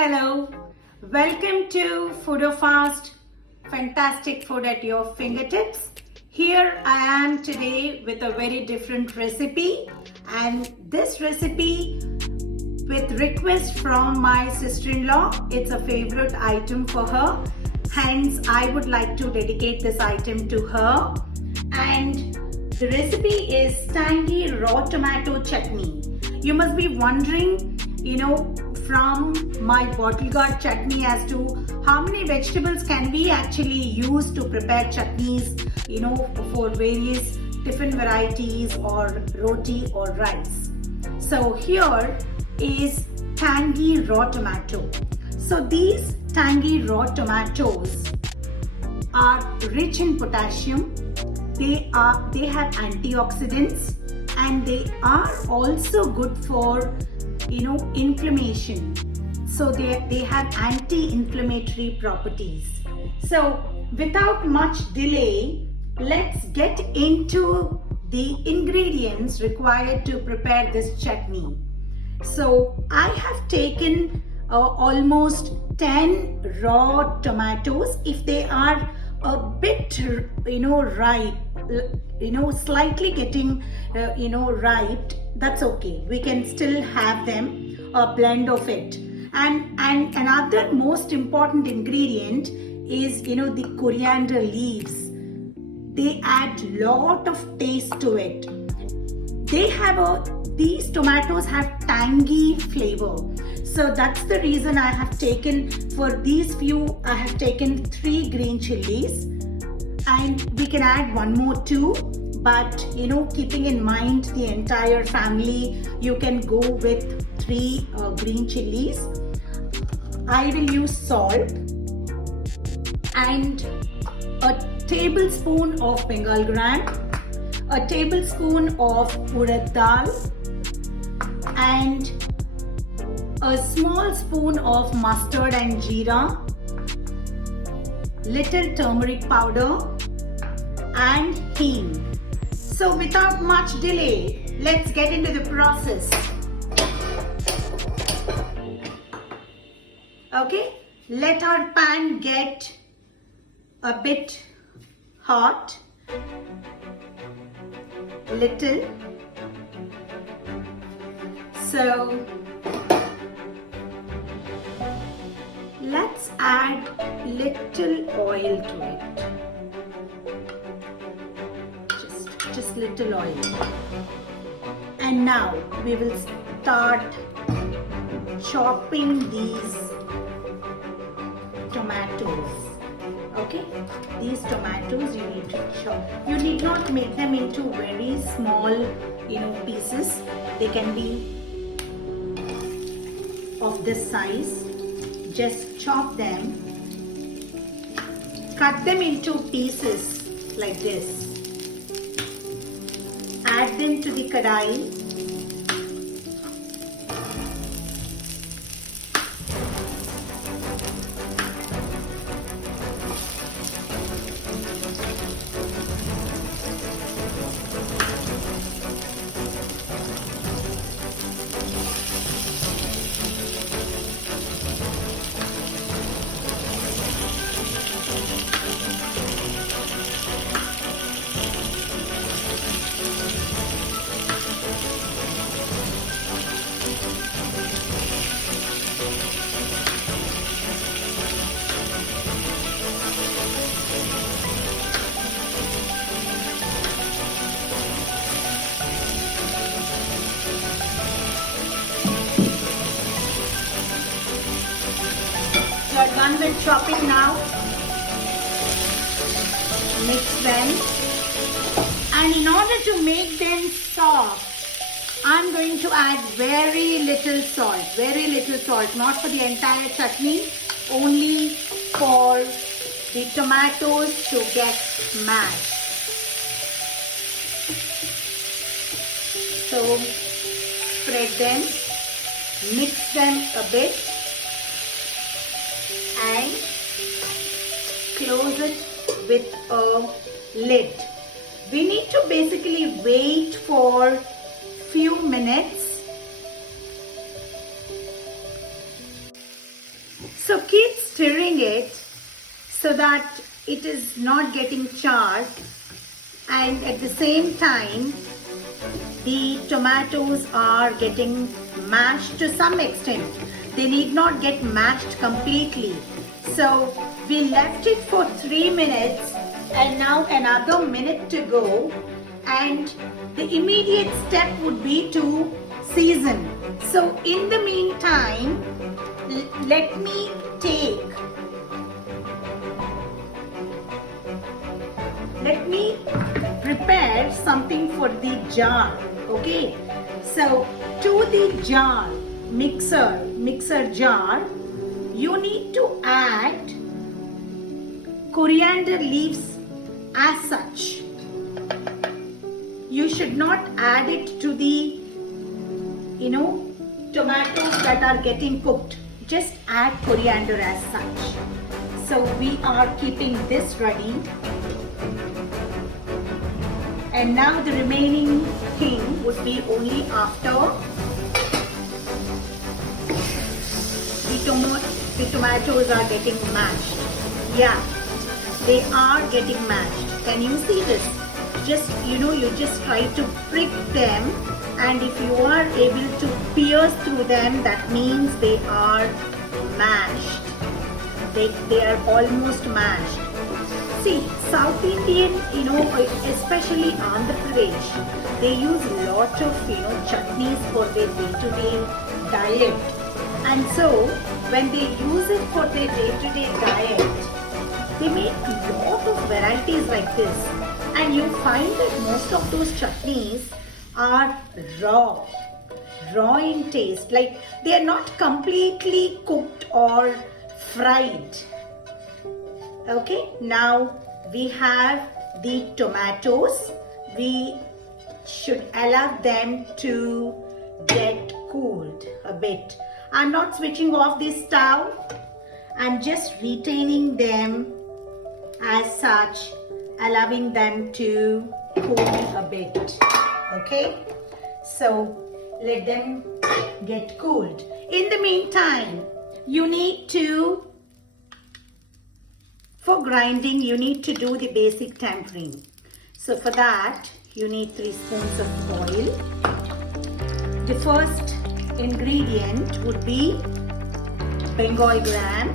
Hello, welcome to Food-o-Fast, fantastic food at your fingertips. Here I am today with a very different recipe, and this recipe with request from my sister-in-law. It's a favorite item for her, hence I would like to dedicate this item to her. And the recipe is tangy raw tomato chutney. You must be wondering, from my bottle gourd chutney as to how many vegetables can we actually use to prepare chutneys, for various different varieties or roti or rice. So here is tangy raw tomato. So these tangy raw tomatoes are rich in potassium. They have antioxidants, and they are also good for inflammation. So they have anti-inflammatory properties. So without much delay, let's get into the ingredients required to prepare this chutney. So I have taken almost 10 raw tomatoes. If they are a bit ripe, slightly getting ripe, that's okay. We can still have them, a blend of it. And another most important ingredient is the coriander leaves. They add lot of taste to it. These tomatoes have tangy flavor. So that's the reason I have taken, for these few, I have taken 3 green chilies, and we can add one more too, but keeping in mind the entire family, you can go with 3 green chilies. I will use salt and a tablespoon of Bengal gram, a tablespoon of urad dal, and a small spoon of mustard and jeera, little turmeric powder, and hing. So without much delay, let's get into the process. Okay, let our pan get a bit hot, little. So let's add little oil to it. Just little oil. And now we will start chopping these tomatoes. Okay, these tomatoes you need to chop. You need not make them into very small, pieces. They can be of this size. Just chop them, cut them into pieces like this. Add them to the kadai. You are done with chopping now. Mix them. And in order to make them soft, I'm going to add very little salt, not for the entire chutney, only for the tomatoes to get mashed. So spread them, mix them a bit, and close it with a lid. We need to basically wait for few minutes So keep stirring it so that it is not getting charred, and at the same time the tomatoes are getting mashed to some extent. They need not get mashed completely. So we left it for 3 minutes and now another minute to go, and the immediate step would be to season. So in the meantime, let me prepare something for the jar. Okay, so to the jar, mixer jar, you need to add coriander leaves as such. You should not add it to the tomatoes that are getting cooked. Just add coriander as such. So we are keeping this ready. And now the remaining thing would be only after the tomatoes are getting mashed. Yeah, they are getting mashed. Can you see this? Just, you just try to prick them, and if you are able to pierce through them, that means they are mashed. They are almost mashed. See, South Indian, especially Andhra Pradesh, they use a lot of, chutneys for their day-to-day diet. And so, when they use it for their day-to-day diet, they make a lot of varieties like this. And you find that most of those chutneys are raw in taste. Like, they are not completely cooked or fried. Okay, now we have the tomatoes. We should allow them to get cooled a bit. I'm not switching off the stove. I'm just retaining them as such, allowing them to cool a bit. Okay, so let them get cooled. In the meantime, for grinding, you need to do the basic tempering. So for that, you need 3 spoons of oil. The first ingredient would be Bengal gram.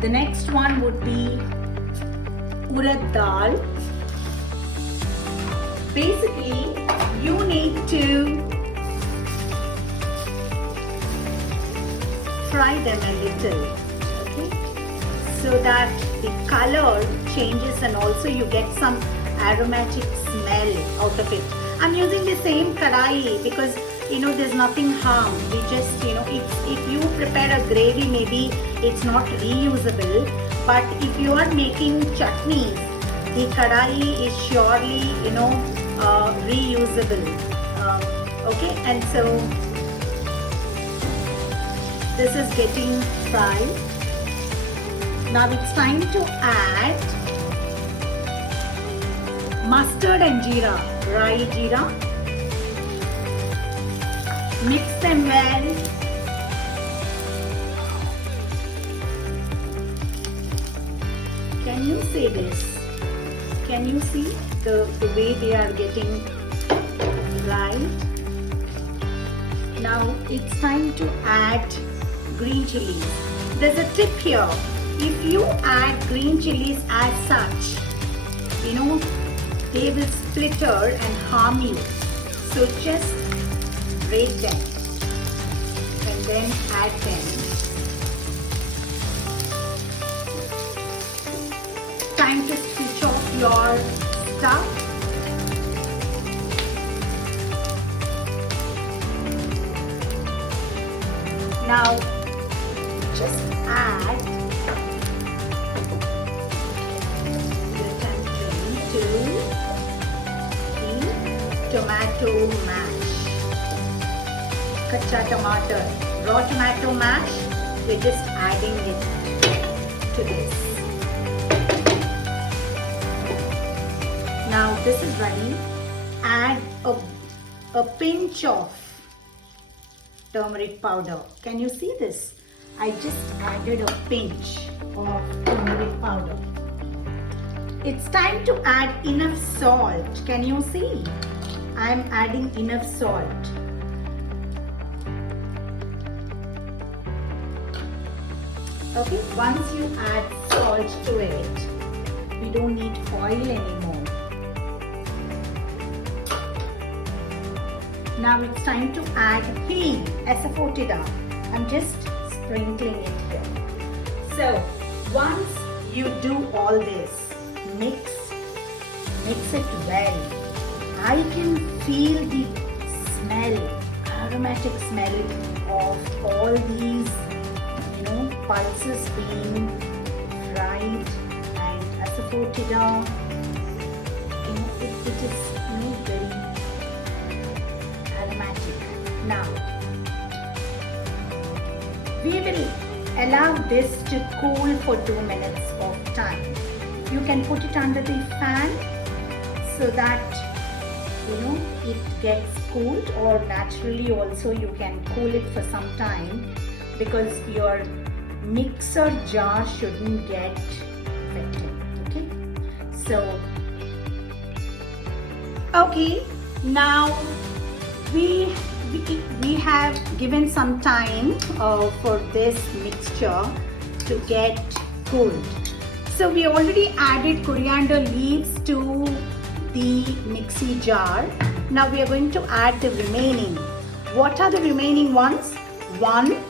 The next one would be urad dal. Basically, you need to fry them a little, okay, so that the color changes and also you get some aromatic smell out of it. I'm using the same kadai because there's nothing harm. We just if you prepare a gravy, maybe it's not reusable, but if you are making chutneys, the kadai is surely reusable. Okay, and so this is getting fried. Now it's time to add mustard and jeera, rai jeera. Mix them well. Can you see this? Can you see the way they are getting fried? Now it's time to add green chilies. There's a tip here. If you add green chilies as such, they will splitter and harm you. So just break them and then add them. Time to switch off your stove. Now just add the tangy to the tomato mash. Kacha tomato, raw tomato mash, we're just adding it to this. Now this is ready. Add a pinch of turmeric powder. Can you see this? I just added a pinch of turmeric powder. It's time to add enough salt. Can you see? I'm adding enough salt. Okay, once you add salt to it, we don't need oil anymore. Now it's time to add ghee, asafoetida. I'm just sprinkling it here. So once you do all this, mix it well. I can feel the smell, aromatic smell of all these, pulses being fried and asafoetida. It is very aromatic. Now we will allow this to cool for 2 minutes of time. You can put it under the fan so that it gets cooled, or naturally also you can cool it for some time, because your mixer jar shouldn't get affected. Okay, so now we have given some time for this mixture to get cooled. So we already added coriander leaves to the mixie jar. Now we are going to add the remaining. What are the remaining ones? One,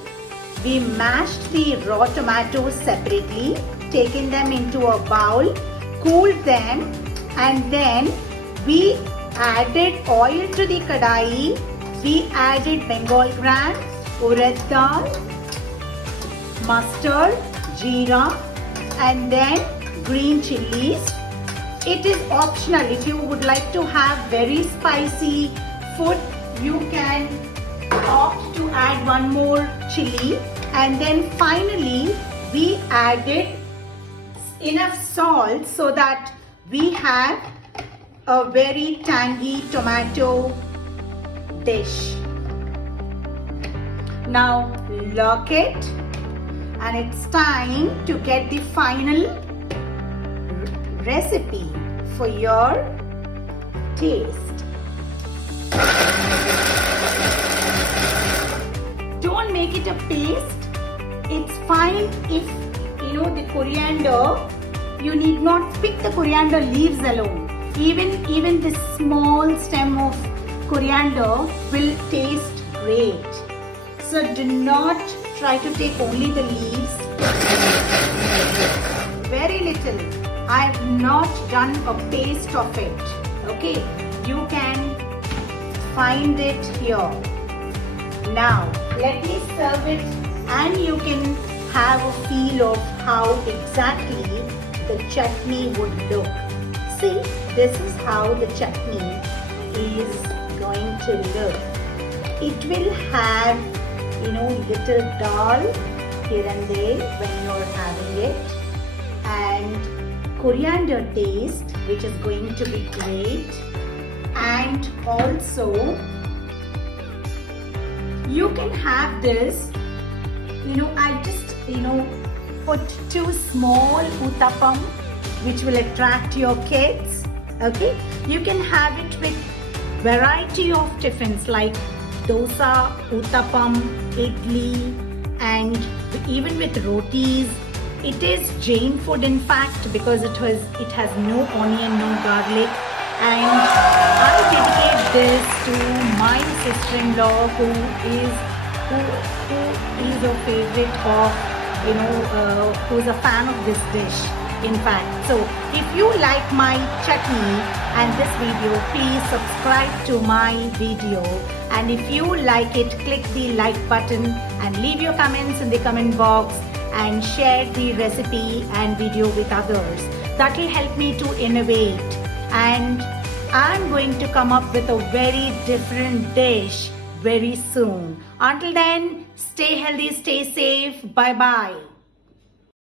we mashed the raw tomatoes separately, taken them into a bowl, cooled them, and then we added oil to the kadai. We added Bengal gram, urad dal, mustard, jeera, and then green chilies. It is optional. If you would like to have very spicy food, you can opt to add one more chili. And then finally we added enough salt so that we have a very tangy tomato dish. Now lock it, and it's time to get the final recipe for your taste. Don't make it a paste. It's fine if the coriander, you need not pick the coriander leaves alone. Even this small stem of coriander will taste great. So do not try to take only the leaves. Very little. I have not done a paste of it. Okay, you can find it here. Now let me serve it, and you can have a feel of how exactly the chutney would look. See, this is how the chutney is going to look. It will have little dal here and there when you're having it, and coriander taste, which is going to be great. And also you can have this, I just put 2 small uttapam which will attract your kids. Okay, you can have it with variety of tiffins like dosa, uttapam, idli, and even with rotis. It is Jain food in fact, because it has no onion, no garlic. And I dedicate this to my sister-in-law who is a favorite of, who's a fan of this dish in fact. So if you like my chutney and this video, please subscribe to my video. And if you like it, click the like button and leave your comments in the comment box and share the recipe and video with others. That will help me to innovate, and I'm going to come up with a very different dish very soon. Until then, stay healthy, stay safe. Bye bye.